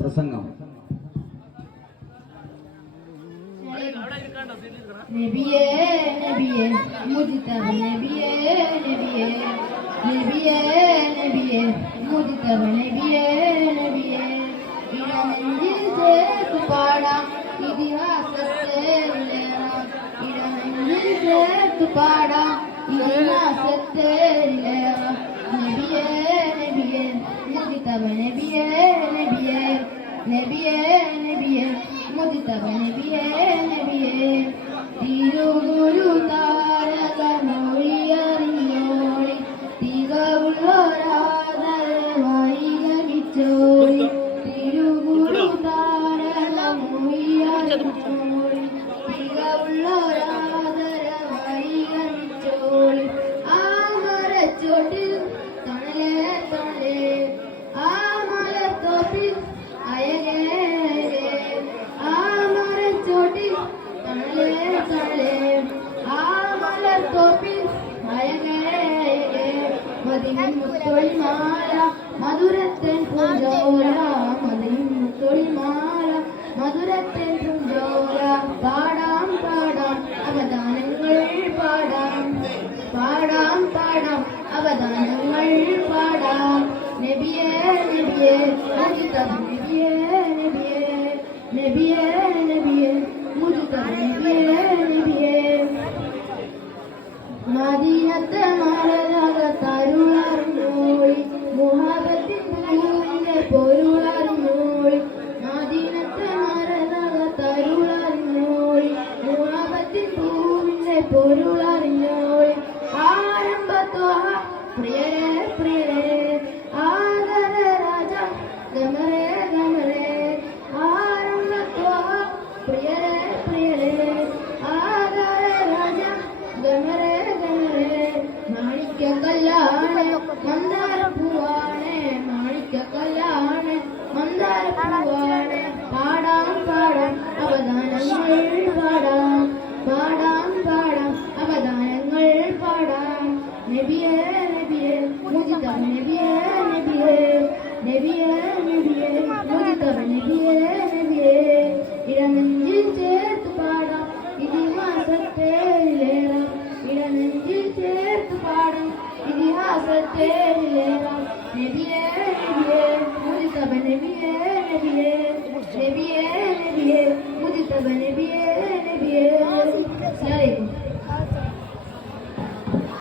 പ്രസംഗം. നബിയേ നബിയേ മുജ്തബ നബിയേ നബിയേ നബിയേ നബിയേ മുജ്തബ നബിയേ നബിയേ ഇടനെഞ്ചിൽ ചേർത്ത് പാടാം ഇതിഹാസത്തെ വിളയാം ഇടനെഞ്ചിൽ ചേർത്ത് പാടാം ഇതിഹാസത്തെ വിളയാം നബിയേ നബിയേ മുജ്തബ നബിയേ നബിയേ നബിയേ നബിയേ മുജ്തബ നബിയേ നബിയേ തിരുഗുരു താരക മൊഴിയറിഞ്ഞോളി തികവുള്ളൊരാദരവായി ലഭിച്ചോളി തിരുഗുരു താരക മൊഴിയറിഞ്ഞോളി തികവുള്ളൊരാദരവായി ലഭിച്ചോളി ആ മരച്ചോട്ടിൽ തണലേ തണലേ ആ മലത്തോപ്പിൽ അയലേ ആ മരച്ചോട്ടിൽ തണലേ തണലേ ആ മലത്തോപ്പിൽ അയലേ മദിനിൻ മുത്തൊളിമാല മധുരത്തൻ പൂജോല മദിനിൻ മുത്തൊളിമാല മധുരത്തൻ പൂജോല പാടാം പാടാം അവദാനങ്ങൾ പാടാം പാടാം പാടാം അവദാനങ്ങൾ പാടാം നബിയേ നബിയേ മുജ്തബ നബിയേ നബിയേ നബിയേ നബിയേ മുജ്തബ നബിയേ നബിയേ മദീനത്തെ മറന്നകത്തരുളറിഞ്ഞോളി മുഹബത്തിൻ പൂവിന്റെ പൊരുളറിഞ്ഞോളി മദീനത്തെ മറന്നകത്തരുളറിഞ്ഞോളി മുഹബത്തിൻ പൂവിന്റെ പൊരുളറിഞ്ഞോളി ആരംഭത്തോ പ്രിയരേ പ്രിയരേ ആദര രാജ ഗമരേ ഗമരേ ആരംഭത്തോ പ്രിയരേ പ്രിയരേ ആദര രാജ ഗമരേ ഗമരേ മാണിക്യക്കല്ലാണ് മന്ദാരപ്പൂവാണ് മാണിക്യക്കല്ലാണ് മന്ദാരപ്പൂവാണ് പാടാം പാടാം അവദാനങ്ങൾ പാടാം പാടാം പാടാം അവദാനങ്ങൾ പാടാം നബിയേ നബിയേ മുജ്തബ നബിയേ നബിയേ നബിയേ നബിയേ മുജ്തബ നബിയേ നബിയേ ഇടനെഞ്ചിൽ ചേർത്ത് പാടാം ഇതിഹാസത്തെ വിളയാം ഇടനെഞ്ചിൽ ചേർത്ത് പാടാം ഇതിഹാസത്തെ വിളയാം നബിയേ